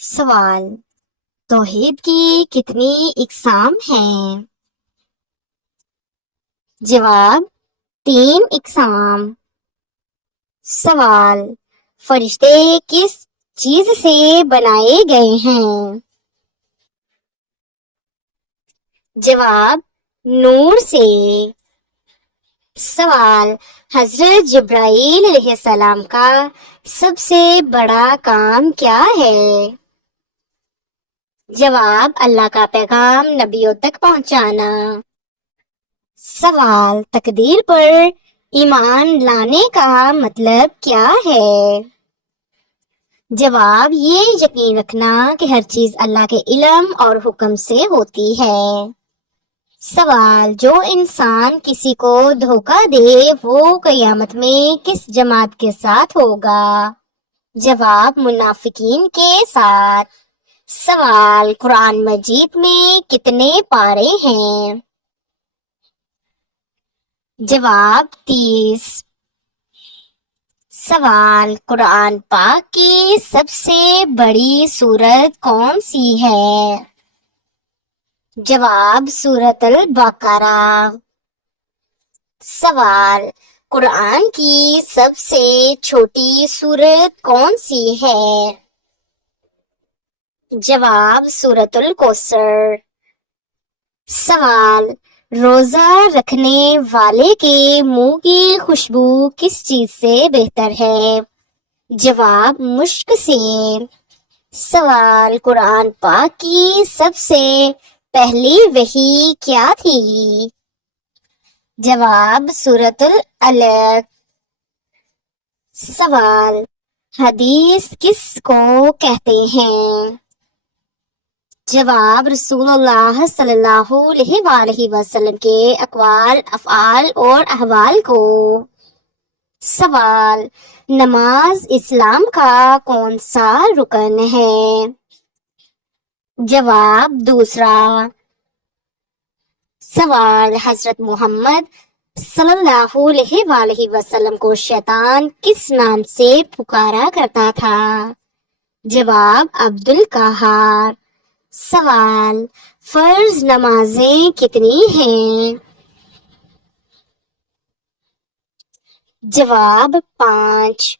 سوال: توحید کی کتنی اقسام ہیں؟ جواب: 3 اقسام۔ سوال: فرشتے کس چیز سے بنائے گئے ہیں؟ جواب: نور سے۔ سوال: حضرت جبرائیل علیہ السلام کا سب سے بڑا کام کیا ہے؟ جواب: اللہ کا پیغام نبیوں تک پہنچانا۔ سوال: تقدیر پر ایمان لانے کا مطلب کیا ہے؟ جواب: یہ یقین رکھنا کہ ہر چیز اللہ کے علم اور حکم سے ہوتی ہے۔ سوال: جو انسان کسی کو دھوکہ دے وہ قیامت میں کس جماعت کے ساتھ ہوگا؟ جواب: منافقین کے ساتھ۔ سوال: قرآن مجید میں کتنے پارے ہیں؟ جواب: 30۔ سوال: قرآن پاک کی سب سے بڑی سورت کون سی ہے؟ جواب: سورۃ البقرہ۔ سوال: قرآن کی سب سے چھوٹی سورت کون سی ہے؟ جواب: سورۃ الکوثر۔ سوال: روزہ رکھنے والے کے منہ کی خوشبو کس چیز سے بہتر ہے؟ جواب: مشک سے۔ سوال: قرآن پاک کی سب سے پہلی وحی کیا تھی؟ جواب: سورۃ العلق۔ سوال: حدیث کس کو کہتے ہیں؟ جواب: رسول اللہ صلی اللہ علیہ وآلہ وسلم کے اقوال، افعال اور احوال کو۔ سوال: نماز اسلام کا کون سا رکن ہے؟ جواب: دوسرا۔ سوال: حضرت محمد صلی اللہ علیہ وآلہ وسلم کو شیطان کس نام سے پکارا کرتا تھا؟ جواب: عبد القہار۔ سوال: فرض نمازیں کتنی ہیں؟ جواب: 5۔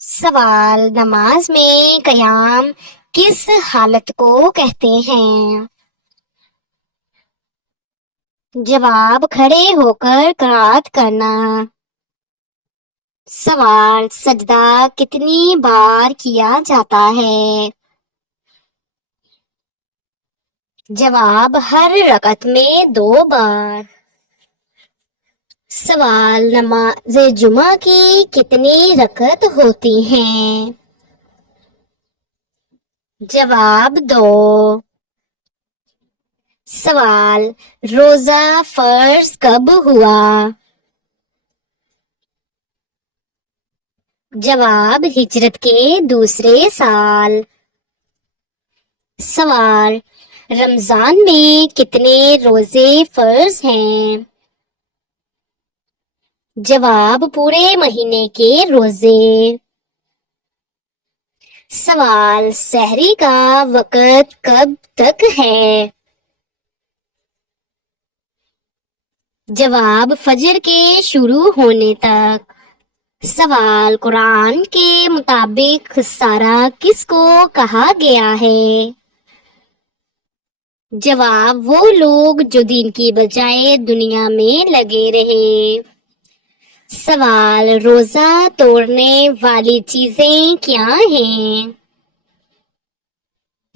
سوال: نماز میں قیام کس حالت کو کہتے ہیں؟ جواب: کھڑے ہو کر قرات کرنا۔ سوال: سجدہ کتنی بار کیا جاتا ہے؟ جواب: ہر رکعت میں 2 بار۔ سوال: نماز جمعہ کی کتنی رکعت ہوتی ہیں؟ جواب: 2۔ سوال: روزہ فرض کب ہوا؟ جواب: ہجرت کے دوسرے سال۔ سوال: رمضان میں کتنے روزے فرض ہیں؟ جواب: پورے مہینے کے روزے۔ سوال: سحری کا وقت کب تک ہے؟ جواب: فجر کے شروع ہونے تک۔ سوال: قرآن کے مطابق خسارہ کس کو کہا گیا ہے؟ جواب: وہ لوگ جو دین کی بجائے دنیا میں لگے رہے۔ سوال: روزہ توڑنے والی چیزیں کیا ہیں؟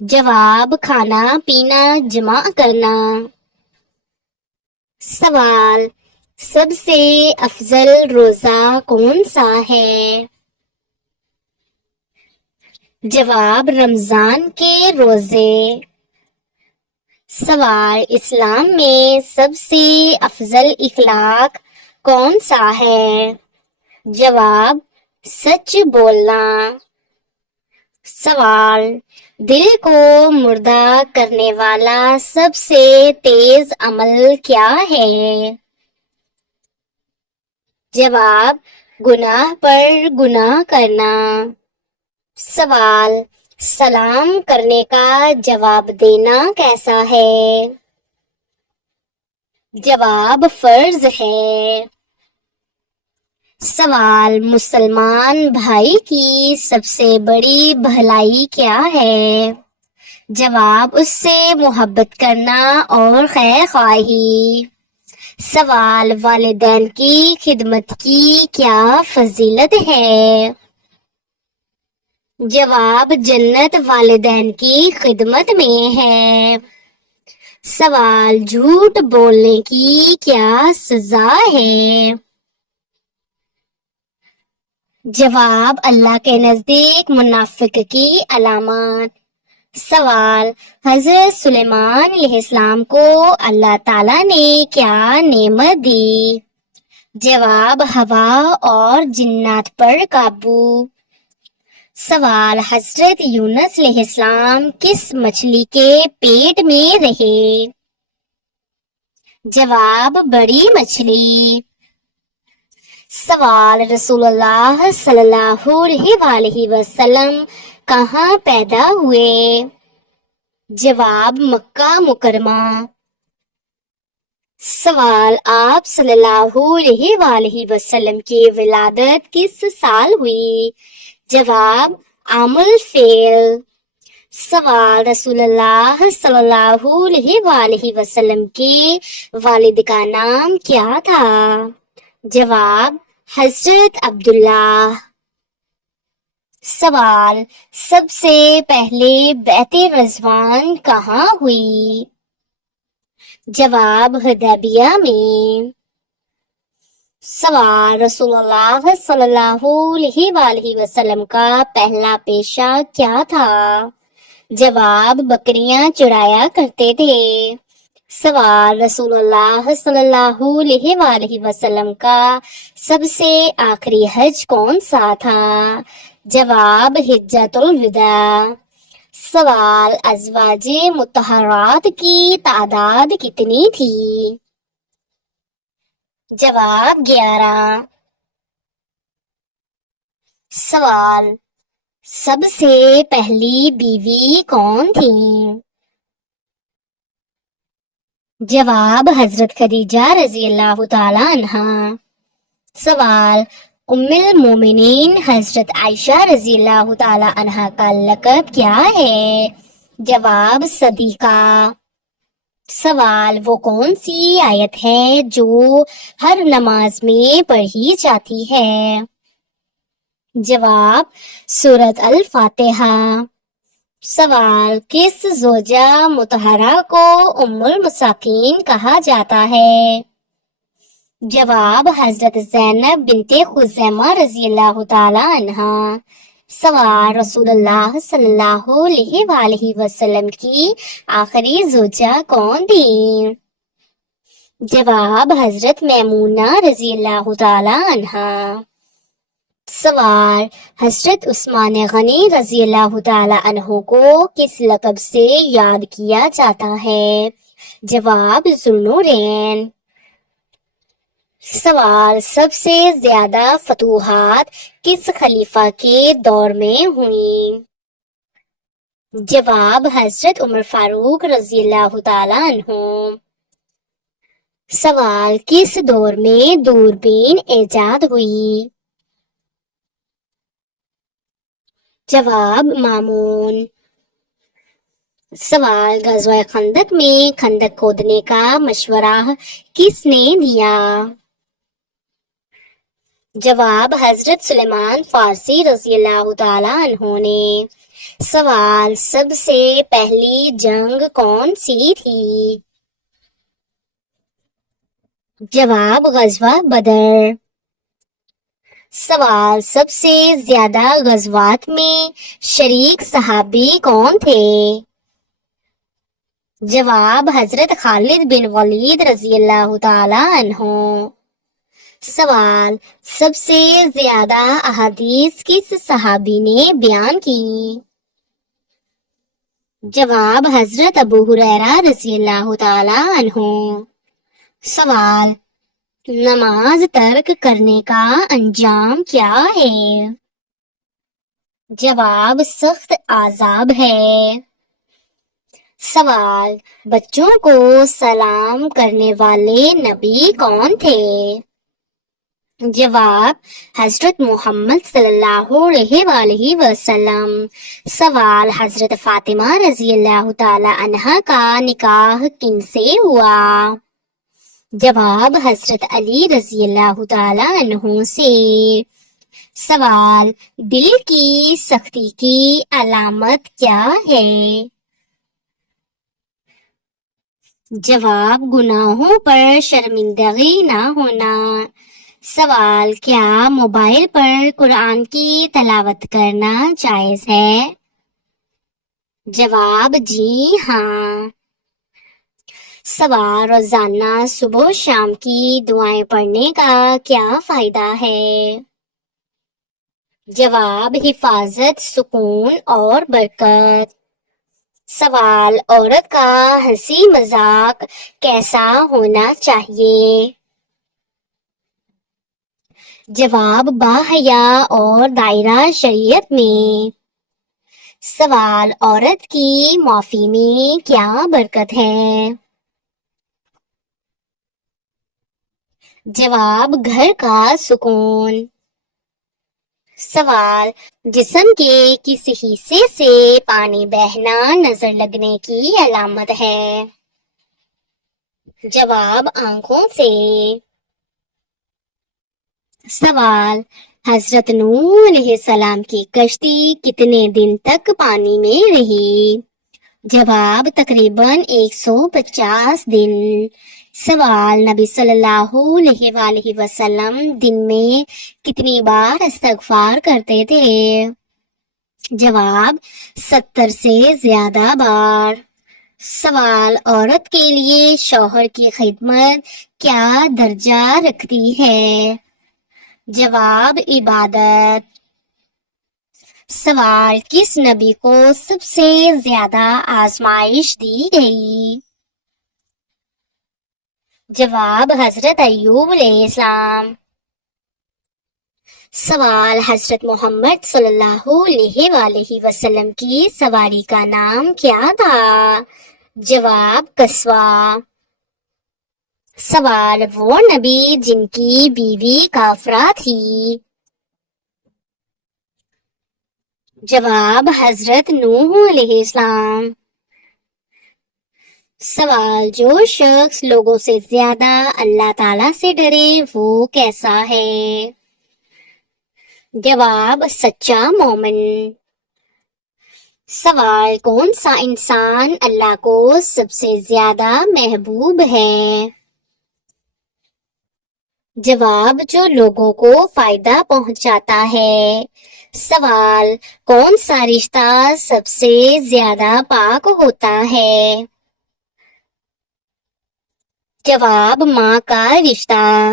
جواب: کھانا پینا جمع کرنا۔ سوال: سب سے افضل روزہ کون سا ہے؟ جواب: رمضان کے روزے۔ سوال: اسلام میں سب سے افضل اخلاق کون سا ہے؟ جواب: سچ بولنا۔ سوال: دل کو مردہ کرنے والا سب سے تیز عمل کیا ہے؟ جواب: گناہ پر گناہ کرنا۔ سوال، سلام کرنے کا جواب دینا کیسا ہے؟ جواب فرض ہے۔ سوال، مسلمان بھائی کی سب سے بڑی بھلائی کیا ہے؟ جواب، اس سے محبت کرنا اور خیر خواہی۔ سوال، والدین کی خدمت کی کیا فضیلت ہے؟ جواب، جنت والدین کی خدمت میں ہے۔ سوال، جھوٹ بولنے کی کیا سزا ہے؟ جواب، اللہ کے نزدیک منافق کی علامات۔ سوال، حضرت سلیمان علیہ السلام کو اللہ تعالیٰ نے کیا نعمت دی؟ جواب، ہوا اور جنات پر قابو۔ سوال، حضرت یونس علیہ السلام کس مچھلی کے پیٹ میں رہے؟ جواب، بڑی مچھلی۔ سوال، رسول اللہ صلی اللہ علیہ وآلہ وسلم کہاں پیدا ہوئے؟ جواب، مکہ مکرمہ۔ سوال، آپ صلی اللہ علیہ وآلہ وسلم کی ولادت کس سال ہوئی؟ جواب، عام الفیل۔ سوال، رسول اللہ صلی اللہ علیہ وآلہ وسلم کے والد کا نام کیا تھا؟ جواب، حضرت عبداللہ۔ سوال، سب سے پہلے بیعت رضوان کہاں ہوئی؟ جواب، حدیبیہ میں۔ سوال، رسول اللہ صلی اللہ علیہ وآلہ وسلم کا پہلا پیشہ کیا تھا؟ جواب، بکریاں چرایا کرتے تھے۔ سوال، رسول اللہ صلی اللہ علیہ وآلہ وسلم کا سب سے آخری حج کون سا تھا؟ جواب، حجۃ الوداع۔ سوال، ازواج مطہرات کی تعداد کتنی تھی؟ جواب، 11۔ سوال، سب سے پہلی بیوی کون تھی؟ جواب، حضرت خدیجہ رضی اللہ تعالی عنہا۔ سوال، ام المومنین حضرت عائشہ رضی اللہ تعالی عنہا کا لقب کیا ہے؟ جواب، صدیقہ۔ سوال، وہ کون سی آیت ہے جو ہر نماز میں پڑھی جاتی ہے؟ جواب، سورۃ الفاتحہ۔ سوال، کس زوجہ مطہرہ کو ام المساکین کہا جاتا ہے؟ جواب، حضرت زینب بنت خزیمہ رضی اللہ تعالی عنہا۔ سوال، رسول اللہ صلی اللہ علیہ وآلہ وسلم کی آخری زوجہ کون تھی؟ جواب، حضرت میمونہ رضی اللہ تعالی عنہا۔ سوال، حضرت عثمان غنی رضی اللہ تعالی عنہ کو کس لقب سے یاد کیا جاتا ہے؟ جواب، ذوالنورین۔ سوال، سب سے زیادہ فتوحات کس خلیفہ کے دور میں ہوئیں؟ جواب، حضرت عمر فاروق رضی اللہ تعالی عنہ۔ سوال، کس دور میں دوربین ایجاد ہوئی؟ جواب، مامون۔ سوال، غزوہ خندق میں خندق کھودنے کا مشورہ کس نے دیا؟ جواب، حضرت سلیمان فارسی رضی اللہ تعالی عنہ نے۔ سوال، سب سے پہلی جنگ کون سی تھی؟ جواب، غزوہ بدر۔ سوال، سب سے زیادہ غزوات میں شریک صحابی کون تھے؟ جواب، حضرت خالد بن ولید رضی اللہ تعالی عنہ۔ سوال، سب سے زیادہ احادیث کس صحابی نے بیان کی؟ جواب، حضرت ابو ہریرہ رضی اللہ تعالی عنہ۔ سوال، نماز ترک کرنے کا انجام کیا ہے؟ جواب سخت عذاب ہے۔ سوال، بچوں کو سلام کرنے والے نبی کون تھے؟ جواب، حضرت محمد صلی اللہ علیہ وآلہ وسلم۔ سوال، حضرت فاطمہ رضی اللہ تعالی عنہا کا نکاح کن سے ہوا؟ جواب، حضرت علی رضی اللہ تعالی عنہ سے۔ سوال، دل کی سختی کی علامت کیا ہے؟ جواب، گناہوں پر شرمندگی نہ ہونا۔ سوال، کیا موبائل پر قرآن کی تلاوت کرنا جائز ہے؟ جواب، جی ہاں۔ سوال، روزانہ صبح و شام کی دعائیں پڑھنے کا کیا فائدہ ہے؟ جواب، حفاظت، سکون اور برکت۔ سوال، عورت کا ہنسی مذاق کیسا ہونا چاہیے؟ جواب، باحیا اور دائرہ شریعت میں۔ سوال، عورت کی معافی میں کیا برکت ہے؟ جواب، گھر کا سکون۔ سوال، جسم کے کس حصے سے پانی بہنا نظر لگنے کی علامت ہے؟ جواب، آنکھوں سے۔ سوال، حضرت نوح علیہ السلام کی کشتی کتنے دن تک پانی میں رہی؟ جواب، تقریباً 150 دن۔ سوال، نبی صلی اللہ علیہ وآلہ وسلم دن میں کتنی بار استغفار کرتے تھے؟ جواب، 70 سے زیادہ بار۔ سوال، عورت کے لیے شوہر کی خدمت کیا درجہ رکھتی ہے؟ جواب، عبادت۔ سوال، کس نبی کو سب سے زیادہ آزمائش دی گئی؟ جواب، حضرت ایوب علیہ السلام۔ سوال، حضرت محمد صلی اللہ علیہ وآلہ وسلم کی سواری کا نام کیا تھا؟ جواب، قصوہ۔ سوال، وہ نبی جن کی بیوی کافرہ تھی؟ جواب، حضرت نوح علیہ السلام۔ سوال، جو شخص لوگوں سے زیادہ اللہ تعالیٰ سے ڈرے وہ کیسا ہے؟ جواب، سچا مومن۔ سوال، کون سا انسان اللہ کو سب سے زیادہ محبوب ہے؟ جواب، جو لوگوں کو فائدہ پہنچاتا ہے۔ سوال، کون سا رشتہ سب سے زیادہ پاک ہوتا ہے؟ جواب، ماں کا رشتہ۔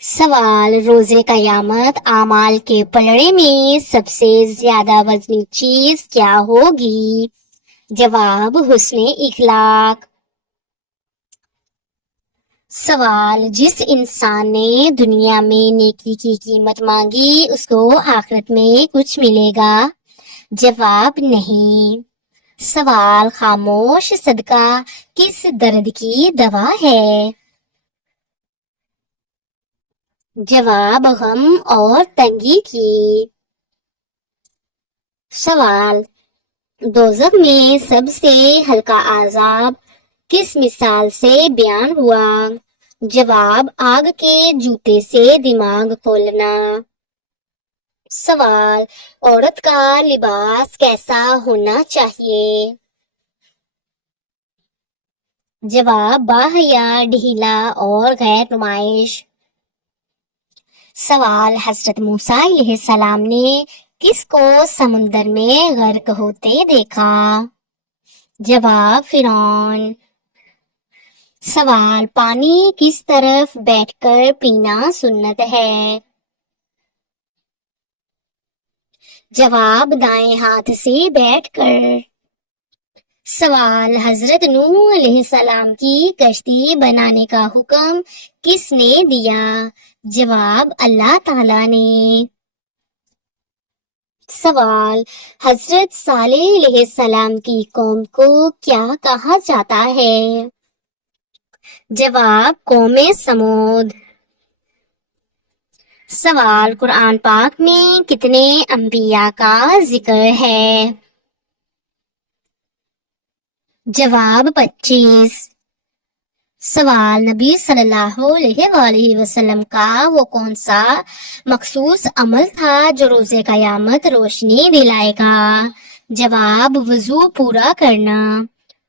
سوال، روز قیامت اعمال کے پلڑے میں سب سے زیادہ وزنی چیز کیا ہوگی؟ جواب، حسن اخلاق۔ سوال، جس انسان نے دنیا میں نیکی کی قیمت مانگی اس کو آخرت میں کچھ ملے گا؟ جواب، نہیں۔ سوال، خاموش صدقہ کس درد کی دوا ہے؟ جواب، غم اور تنگی کی۔ سوال، دوزخ میں سب سے ہلکا عذاب کس مثال سے بیان ہوا؟ جواب، آگ کے جوتے سے دماغ کھولنا۔ سوال، عورت کا لباس کیسا ہونا چاہیے؟ جواب، باحیا، ڈھیلا اور غیر نمائش۔ سوال، حضرت موسیٰ علیہ السلام نے کس کو سمندر میں غرق ہوتے دیکھا؟ جواب، فرعون۔ سوال، پانی کس طرف بیٹھ کر پینا سنت ہے؟ جواب، دائیں ہاتھ سے بیٹھ کر۔ سوال، حضرت نوح علیہ السلام کی کشتی بنانے کا حکم کس نے دیا؟ جواب، اللہ تعالیٰ نے۔ سوال: حضرت صالح علیہ السلام کی قوم کو کیا کہا جاتا ہے؟ جواب: قوم سمود۔ سوال: قرآن پاک میں کتنے انبیاء کا ذکر ہے؟ جواب: 25۔ سوال: نبی صلی اللہ علیہ وآلہ وسلم کا وہ کون سا مخصوص عمل تھا جو روز قیامت روشنی دلائے گا؟ جواب: وضو پورا کرنا۔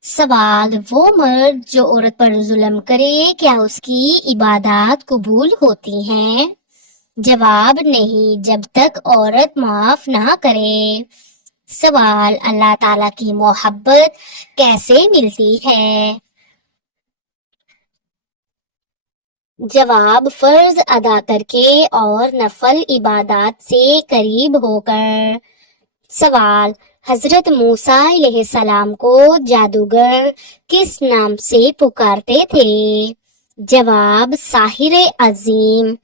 سوال: وہ مرد جو عورت پر ظلم کرے کیا اس کی عبادات قبول ہوتی ہیں؟ جواب: نہیں، جب تک عورت معاف نہ کرے۔ سوال: اللہ تعالیٰ کی محبت کیسے ملتی ہے؟ جواب: فرض ادا کر کے اور نفل عبادات سے قریب ہو کر۔ سوال: حضرت موسیٰ علیہ السلام کو جادوگر کس نام سے پکارتے تھے؟ جواب: ساحر عظیم۔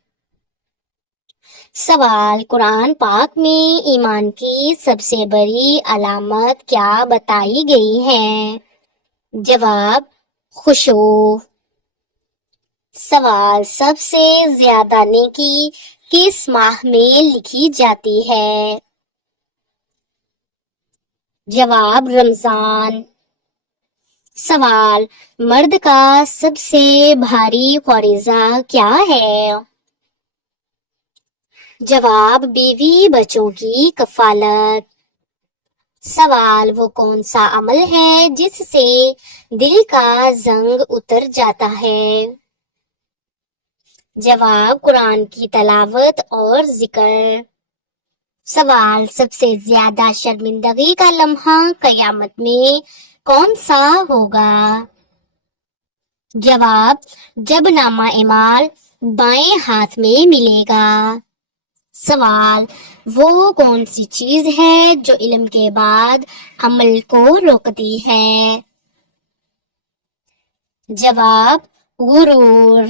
سوال: قرآن پاک میں ایمان کی سب سے بڑی علامت کیا بتائی گئی ہے؟ جواب: خشوع۔ سوال: سب سے زیادہ نیکی کس ماہ میں لکھی جاتی ہے؟ جواب: رمضان۔ سوال: مرد کا سب سے بھاری فریضہ کیا ہے؟ جواب: بیوی بچوں کی کفالت۔ سوال: وہ کون سا عمل ہے جس سے دل کا زنگ اتر جاتا ہے؟ جواب: قرآن کی تلاوت اور ذکر۔ سوال: سب سے زیادہ شرمندگی کا لمحہ قیامت میں کون سا ہوگا؟ جواب: جب نامہ اعمال بائیں ہاتھ میں ملے گا۔ سوال: وہ کون سی چیز ہے جو علم کے بعد عمل کو روکتی ہے؟ جواب: غرور۔